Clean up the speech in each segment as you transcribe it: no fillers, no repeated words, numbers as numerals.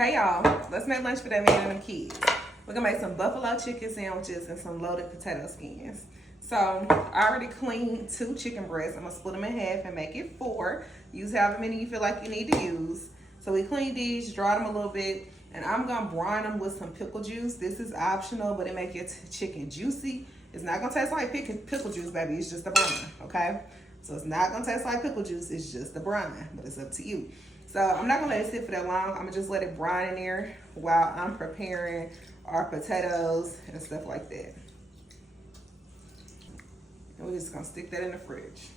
Hey y'all, let's make lunch for that man and them kids. We're gonna make some buffalo chicken sandwiches and some loaded potato skins. So I already cleaned 2 chicken breasts. I'm gonna split them in half and make it 4. Use however many you feel like you need to use. So we cleaned these, dry them a little bit, and I'm gonna brine them with some pickle juice. This is optional, but it makes your chicken juicy. It's not gonna taste like pickle juice, baby. It's just a brine, okay? So it's not gonna taste like pickle juice. It's just a brine, but it's up to you. So I'm not gonna let it sit for that long. I'm gonna just let it brine in there while I'm preparing our potatoes and stuff like that. And we're just gonna stick that in the fridge.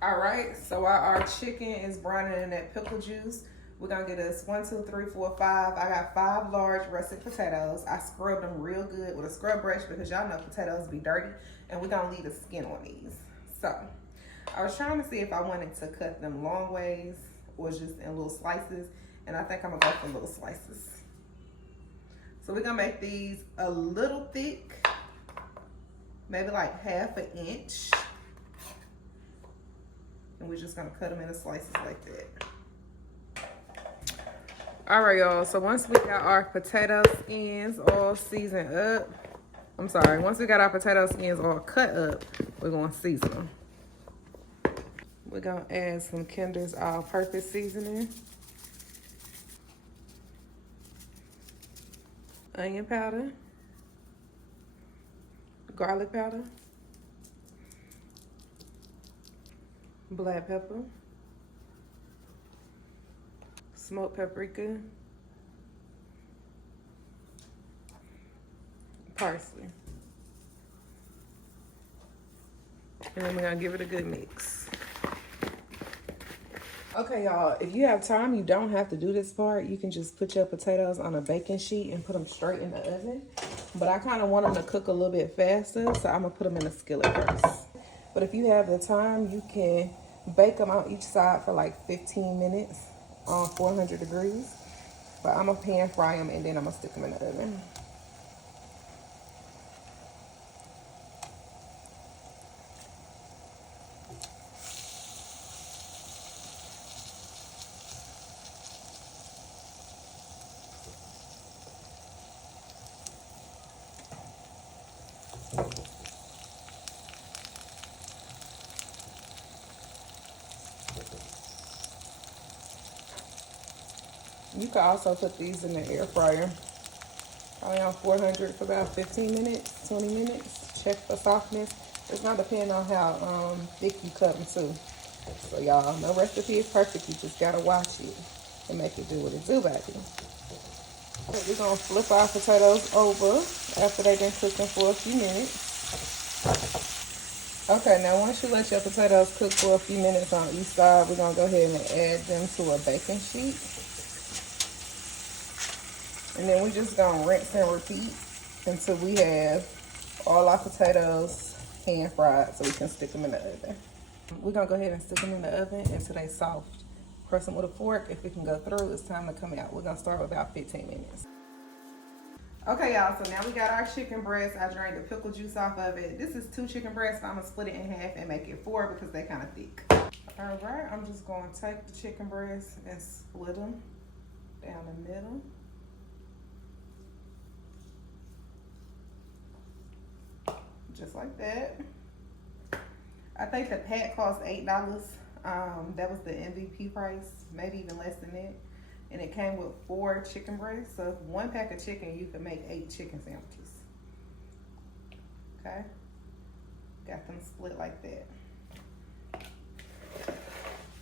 All right, so while our chicken is brining in that pickle juice, we're gonna get us 1, 2, 3, 4, 5. I got 5 large russet potatoes. I scrubbed them real good with a scrub brush because y'all know potatoes be dirty, and we're gonna leave the skin on these. So I was trying to see if I wanted to cut them long ways or just in little slices, and I think I'm gonna go for little slices. So we're gonna make these a little thick, maybe like 1/2 inch, and we're just gonna cut them into slices like that. All right, y'all, so once we got our potato skins all seasoned up, once we got our potato skins all cut up, we're gonna season them. We're gonna add some Kinder's all-purpose seasoning, onion powder, garlic powder, black pepper, smoked paprika, parsley. And then we're gonna give it a good mix. Okay, y'all, if you have time, you don't have to do this part. You can just put your potatoes on a baking sheet and put them straight in the oven. But I kind of want them to cook a little bit faster, so I'm gonna put them in a skillet first. But if you have the time, you can bake them on each side for like 15 minutes on 400 degrees. But I'm gonna pan fry them and then I'm gonna stick them in the oven. You can also put these in the air fryer, probably on 400 for about 15 minutes, 20 minutes. Check for softness. It's not depending on how thick you cut them too. So y'all, no recipe is perfect. You just gotta watch it and make it do what it do, baby. So we're gonna flip our potatoes over after they've been cooking for a few minutes. Okay, now once you let your potatoes cook for a few minutes on each side, we're gonna go ahead and add them to a baking sheet. And then we're just gonna rinse and repeat until we have all our potatoes pan fried so we can stick them in the oven. We're gonna go ahead and stick them in the oven until they're soft. Press them with a fork. If it can go through, it's time to come out. We're gonna start with about 15 minutes. Okay, y'all, so now we got our chicken breast. I drained the pickle juice off of it. This is 2 chicken breasts, but I'm gonna split it in half and make it 4 because they're kind of thick. All right, I'm just gonna take the chicken breasts and split them down the middle. Just like that. I think the pack cost $8. That was the MVP price, maybe even less than that. And it came with 4 chicken breasts. So 1 pack of chicken, you can make 8 chicken sandwiches. Okay. Got them split like that.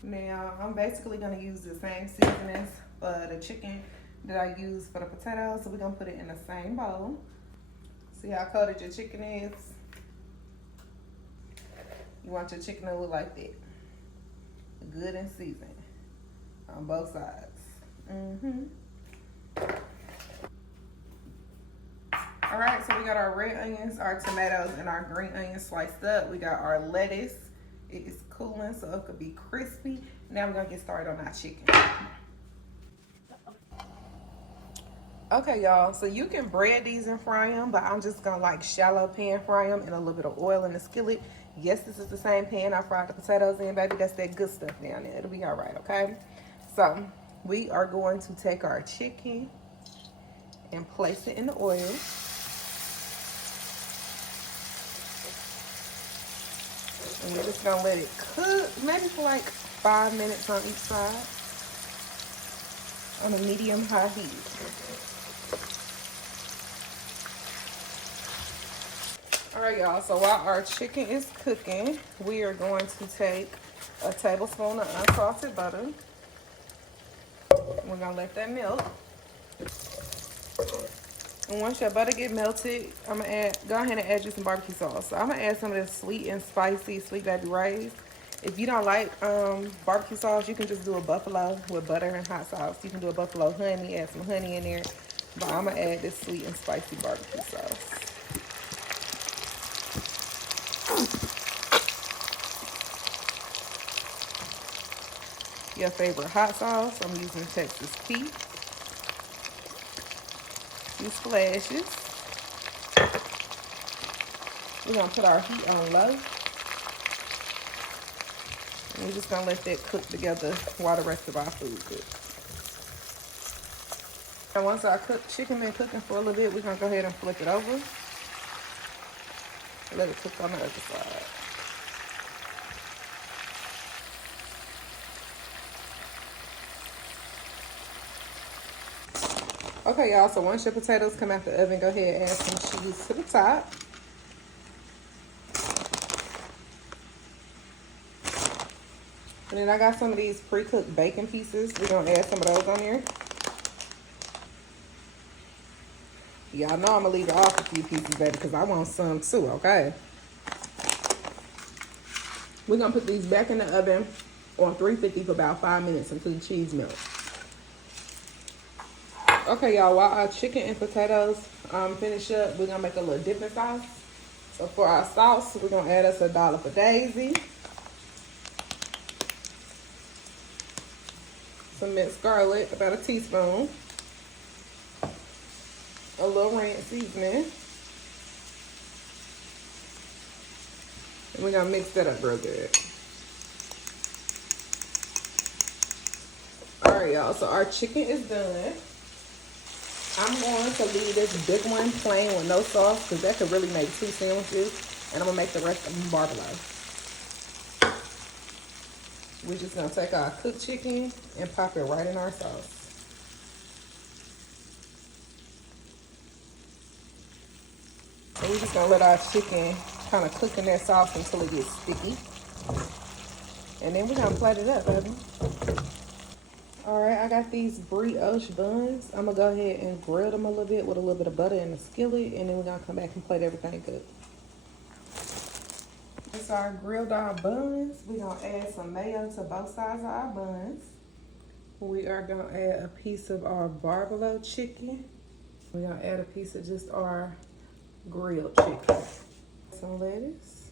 Now, I'm basically gonna use the same seasonings for the chicken that I used for the potatoes. So we're gonna put it in the same bowl. See how coated your chicken is? You want your chicken to look like that. Good and seasoned on both sides. All right, so we got our red onions, our tomatoes, and our green onions sliced up. We got our lettuce. It is cooling so it could be crispy. Now we're gonna get started on our chicken. Okay, y'all, so you can bread these and fry them, but I'm just gonna like shallow pan fry them in a little bit of oil in the skillet. Yes, this is the same pan I fried the potatoes in, baby. That's that good stuff down there. It'll be all right, okay? So We are going to take our chicken and place it in the oil. And we're just gonna let it cook, maybe for like 5 minutes on each side on a medium-high heat. All right, y'all, so while our chicken is cooking, we are going to take a tablespoon of unsalted butter. We're gonna let that melt. And once your butter get melted, I'm gonna go ahead and add you some barbecue sauce. So I'm gonna add some of this sweet and spicy Sweet Baby Ray's. If you don't like barbecue sauce, you can just do a buffalo with butter and hot sauce. You can do a buffalo honey, add some honey in there. But I'm gonna add this sweet and spicy barbecue sauce. Your favorite hot sauce, I'm using Texas Pete. Few splashes. We're gonna put our heat on low. And we're just gonna let that cook together while the rest of our food cooks. And once our chicken been cooking for a little bit, we're gonna go ahead and flip it over. Let it cook on the other side. Okay, y'all, so once your potatoes come out the oven, go ahead and add some cheese to the top. And then I got some of these pre-cooked bacon pieces. We're gonna add some of those on here. Y'all know I'm gonna leave off a few pieces, baby, because I want some too, okay? We're gonna put these back in the oven on 350 for about 5 minutes until the cheese melts. Okay, y'all, while our chicken and potatoes finish up, we're gonna make a little dipping sauce. So for our sauce, we're gonna add us a dollop of Daisy, some minced garlic, about a teaspoon, a little ranch seasoning, and we're gonna mix that up real good. All right, y'all, so our chicken is done. I'm going to leave this big one plain with no sauce because that could really make 2 sandwiches, and I'm gonna make the rest of them Barbalo. We're just gonna take our cooked chicken and pop it right in our sauce. And we're just gonna let our chicken kind of cook in that sauce until it gets sticky. And then we're gonna plate it up, baby. All right, I got these brioche buns. I'm gonna go ahead and grill them a little bit with a little bit of butter in the skillet, and then we're gonna come back and plate everything up. So I grilled our buns. We're gonna add some mayo to both sides of our buns. We are gonna add a piece of our Barbalo chicken. We're gonna add a piece of just our grilled chicken. Some lettuce,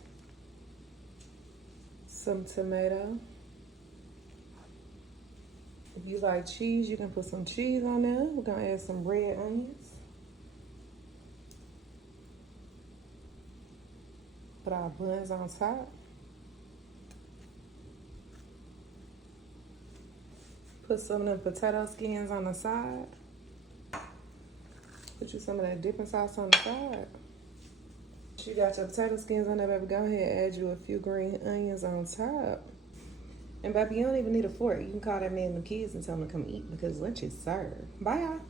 some tomato. If you like cheese, you can put some cheese on there. We're gonna add some red onions. Put our buns on top. Put some of the potato skins on the side. Put you some of that dipping sauce on the side. Once you got your potato skins on there, baby, go ahead and add you a few green onions on top. And baby, you don't even need a fork. You can call that man and the kids and tell them to come eat because lunch is served. Bye, y'all.